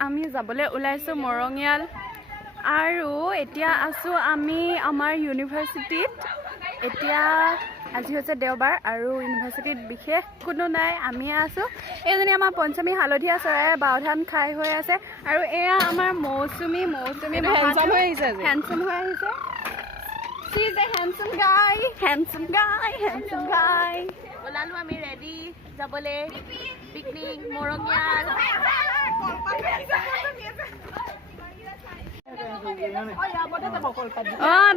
আমি যাবলৈ ওলাইছো মৰঙিয়াল আৰু এতিয়া আছো আমি আমাৰ ইউনিভাৰ্চিটিত এতিয়া আজি হৈছে দেওবাৰ আৰু ইউনিভাৰ্চিটিত বিশেষ কোনো নাই আমি আছো এইজনী আমাৰ পঞ্চমী হালধীয়া চৰাই বাওধান খাই হৈ আছে আৰু এয়া আমাৰ মৌচুমী হেণ্ডসাম হৈ আহিছে She is a handsome guy. ওলালো আমি ৰেডি যাবলে পিকনিক মৰঙিয়াল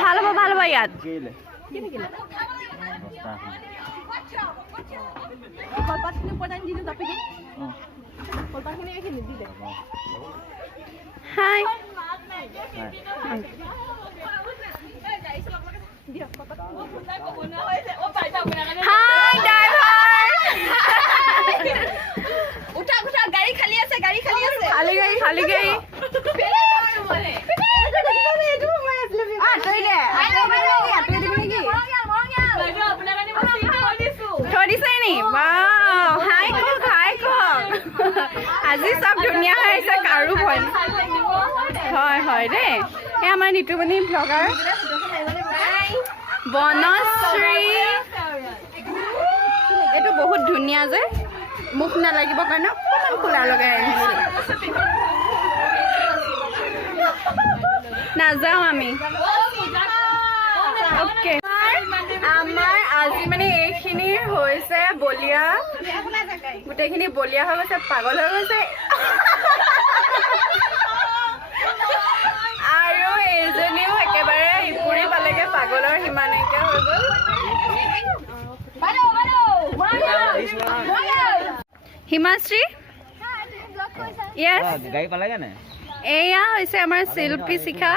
ভাল হ'ব ইয়াত হাই Hi driver উঠা গাড়ী খালি আছে খালি গাড়ী আজি চব ধুনীয়া হৈ আহিছে কাৰো ভয় হয় দেই এই আমাৰ নিতুমণি ব্লগাৰ বনশ্ৰী এইটো বহুত ধুনীয়া যে মুখ নালাগিব কাৰণে অকণমান খোলা লগাই আহিছে নাযাওঁ আমি অ'কে আমাৰ আজি মানে এইখিনি হৈছে বলীয়া গোটেইখিনি বলীয়া হৈ গৈছে পাগল হৈ গৈছে আৰু এইজনীও একেবাৰে ইপুৰি পালেগে পাগলৰ সীমা নাইকিয়া হৈ গ'ল হিমাশ্ৰী এয়া হৈছে আমাৰ শিল্পী শিখা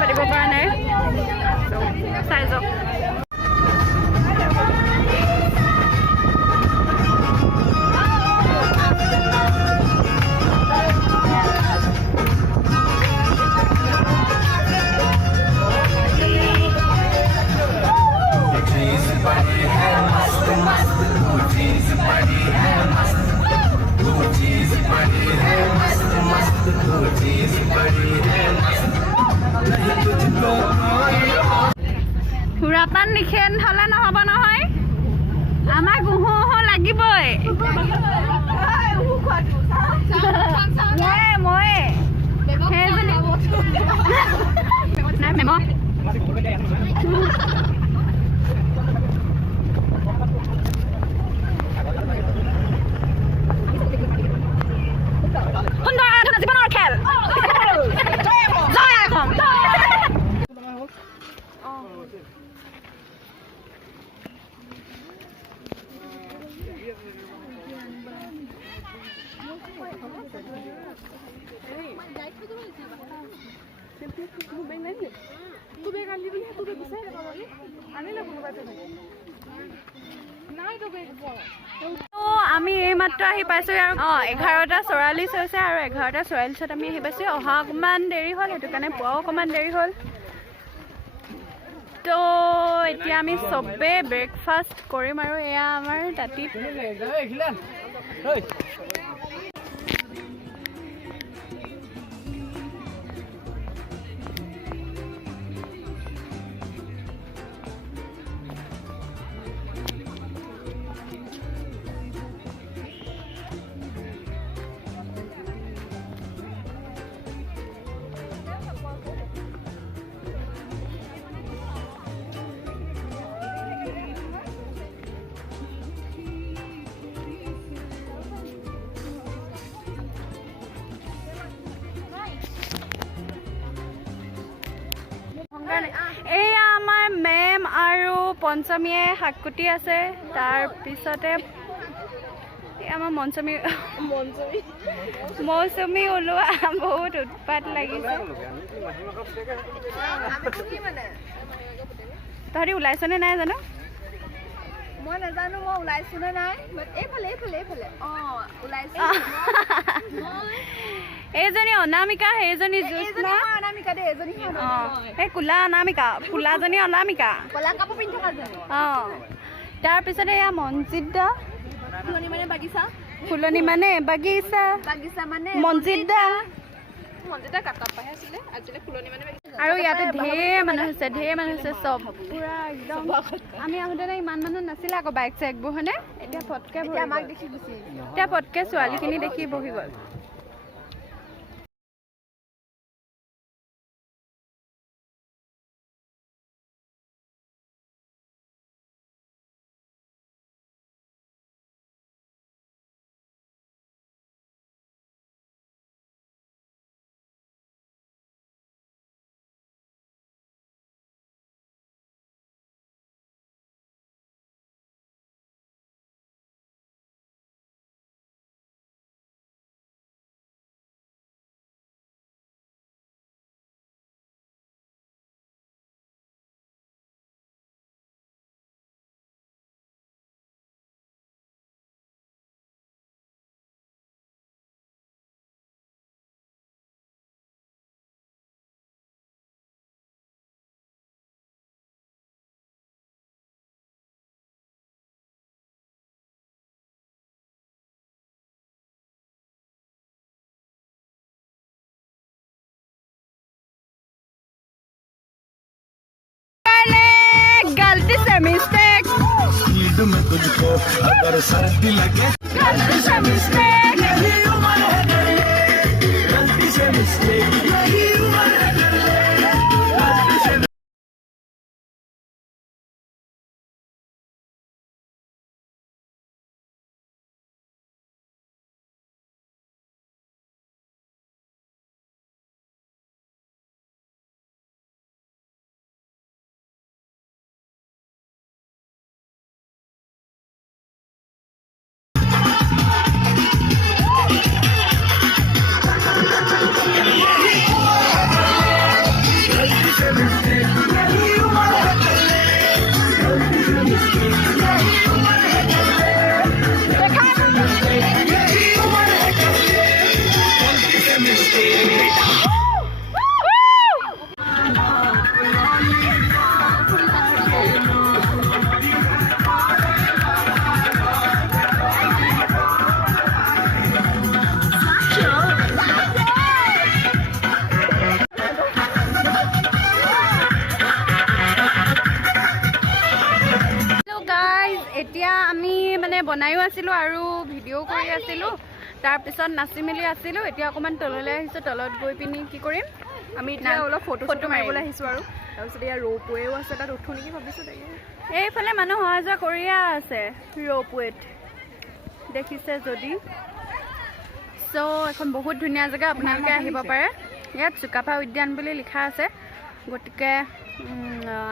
পাতিব পৰা নাই চাই যাওক সুৰাপান নিষেধ হলে নহব নহয় আমাক উহু উহু লাগিবই মই নাই মেম সুন্দৰ জীৱনৰ খেল জয় অসম আমি এইমাত্ৰ আহি পাইছোঁ আৰু 11:44 হৈছে আৰু 11:44 আমি আহি পাইছোঁ অহা অকণমান দেৰি হ'ল সেইটো কাৰণে পোৱাও অকণমান দেৰি হ'ল তো এতিয়া আমি চবেই ব্ৰেকফাষ্ট কৰিম আৰু এয়া আমাৰ তাঁতিত এয়া আমাৰ মেম আৰু পঞ্চমীয়ে শাক কুটি আছে তাৰপিছতে আমাৰ মৌচুমী ওলোৱা বহুত উৎপাত লাগিছে তহঁতি ওলাইছনে নাই জানো মই নাজানো মই ওলাইছো নে নাই এইফালে ওলাইছো এইজনী অনামিকা সেইজনী জোৎস্না অনামিকা দেই এজনী এই কোলা অনামিকা কোলাজনী অনামিকা কলা কাপোৰ পিন্ধি থকাজনী তাৰপিছতে এয়া মনজিত দা ফুলনি মানে বাগিচা মনজিত দা কাটাপ পাহে আছিলে আজিলে ফুলনি মানে আৰু ইয়াতে ঢেৰ মানুহ হৈছে চব পুৰা একদম আমি আহোঁতে ইমান মানুহ নাছিলে আকৌ বাইক চাইকবোৰ হয়নে এতিয়া পটকে আমাক দেখি গুচি এতিয়া পটকে ছোৱালীখিনি দেখি বহি গ'ল गलती से मिस्टेक में तुझको अगर सर्दी लगे गलती से मिस्टेक गलती से मिस्टेक এতিয়া আমি মানে বনায়ো আছিলোঁ আৰু ভিডিঅ' কৰি আছিলোঁ তাৰপিছত নাচি মেলি আছিলোঁ এতিয়া অকণমান তললৈ আহিছোঁ তলত গৈ পিনি কি কৰিম আমি এতিয়া অলপ ফটো মাৰিবলৈ আহিছোঁ আৰু তাৰপিছত ইয়াৰ ৰ'পৱেও আছে তাত উঠো নেকি ভাবিছোঁ তাকে এইফালে মানুহ অহা যোৱা কৰিয়ে আছে ৰ'পৱেত দেখিছে যদি চ' এখন বহুত ধুনীয়া জেগা আপোনালোকে আহিব পাৰে ইয়াত চুকাফা উদ্যান বুলি লিখা আছে গতিকে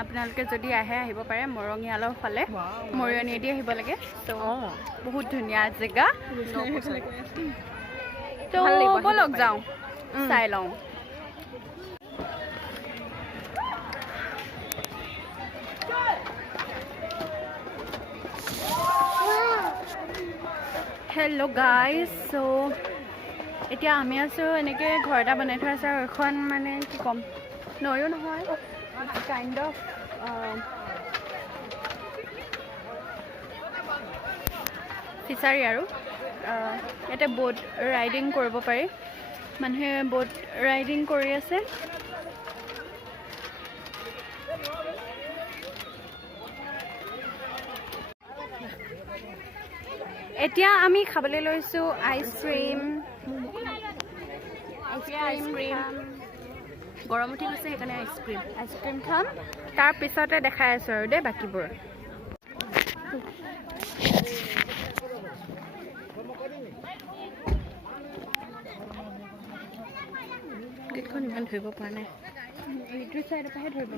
আপোনালোকে যদি আহে আহিব পাৰে মৰঙীয়ালৰ ফালে মৰিয়নিয়েদি আহিব লাগে ত' বহুত ধুনীয়া জেগা ত' ব'লক যাওঁ চাই লওঁ হেল্ল' গাইজ চ' এতিয়া আমি আছোঁ এনেকৈ ঘৰ এটা বনাই থোৱা আছে আৰু এখন মানে কি ক'ম নৈও নহয় কাইণ্ড অফ ফিচাৰী আৰু ইয়াতে ব'ট ৰাইডিং কৰিব পাৰি মানুহে ব'ট ৰাইডিং কৰি আছে এতিয়া আমি খাবলৈ লৈছোঁ আইচক্ৰীম গৰম উঠি গৈছে সেইকাৰণে আইচক্ৰীম খাম তাৰপিছতে দেখাই আছোঁ আৰু দেই বাকীবোৰ গেটখন ইমান ধৰিব পৰা নাই এইটো চাইডৰ পৰাহে ধৰিব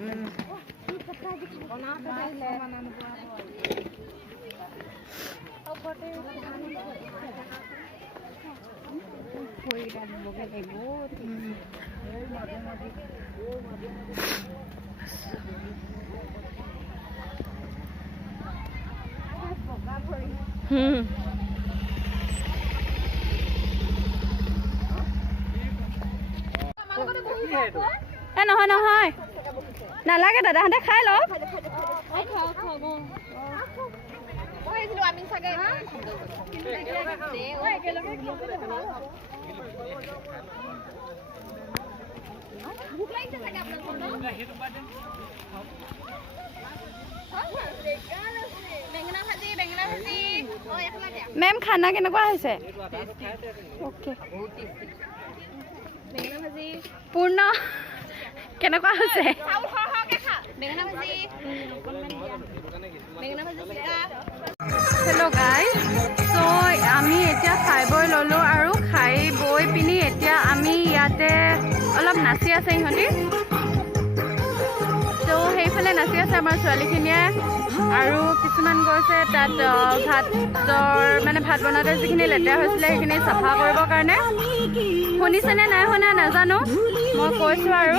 নহয় নহয় নালাগে দাদাহঁতে খাই লওক মেম খানা কেনেকুৱা হৈছে পূৰ্ণ কেনেকুৱা হৈছে হেল্ল' গাইজ চ' আমি এতিয়া খাই বৈ ল'লোঁ আৰু খাই বৈ পিনি এতিয়া আমি ইয়াতে অলপ নাচি আছে সিহঁতি ত' সেইফালে নাচি আছে আমাৰ ছোৱালীখিনিয়ে আৰু কিছুমান গৈছে তাত ভাত বনাওঁতে যিখিনি লেতেৰা হৈছিলে সেইখিনি চাফা কৰিবৰ কাৰণে শুনিছেনে নাই শুনা নাজানো মই কৈছোঁ আৰু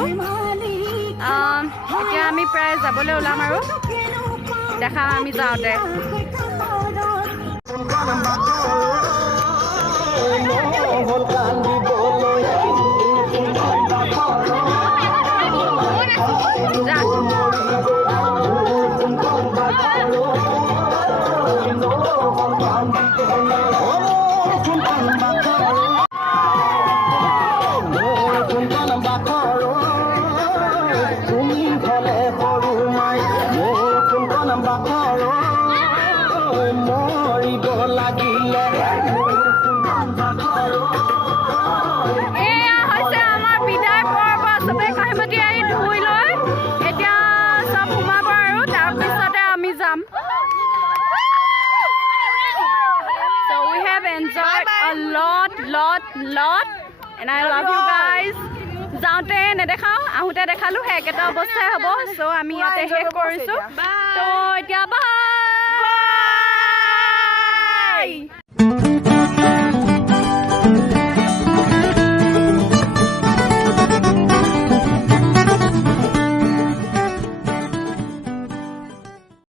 এতিয়া আমি প্ৰায় যাবলৈ ওলাম আৰু দেখাম আমি যাওঁতে lot and I love you guys যাওঁতে নেদেখাওঁ আহোঁতে দেখালোঁ সেই একেটা অৱস্থাই হ'ব চ' আমি ইয়াতে শেষ কৰিছোঁ ত' এতিয়া বাই